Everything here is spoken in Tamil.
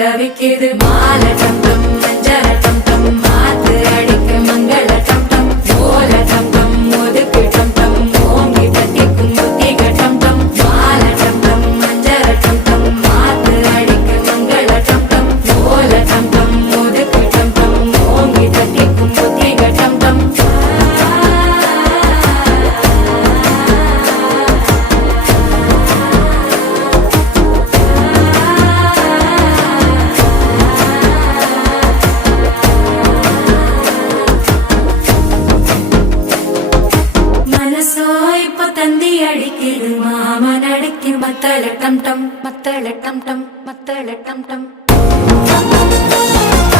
தவிக்குது மால டம் டம் மஞ்சள டம் டம் மாத்து அடிக்க மங்கள டம் டம் ஓல டம் டம் ஒதுக்கு டம் டம் ஓங்கி தட்டிக்கும் புத்திக டம் டம் மால டம் டம் மஞ்சள டம் டம் மாத்து அடிக்க மங்கள டம் டம் ஓல டம் டம் ஒதுக்கு டம் டம் ஓங்கி தட்டிக்கும் புத்திக டம் டம் தந்தி அடிக்குது மாமன் அடிக்கு மத்தள டம் டம் மத்தள டம் டம் மத்தள டம் டம்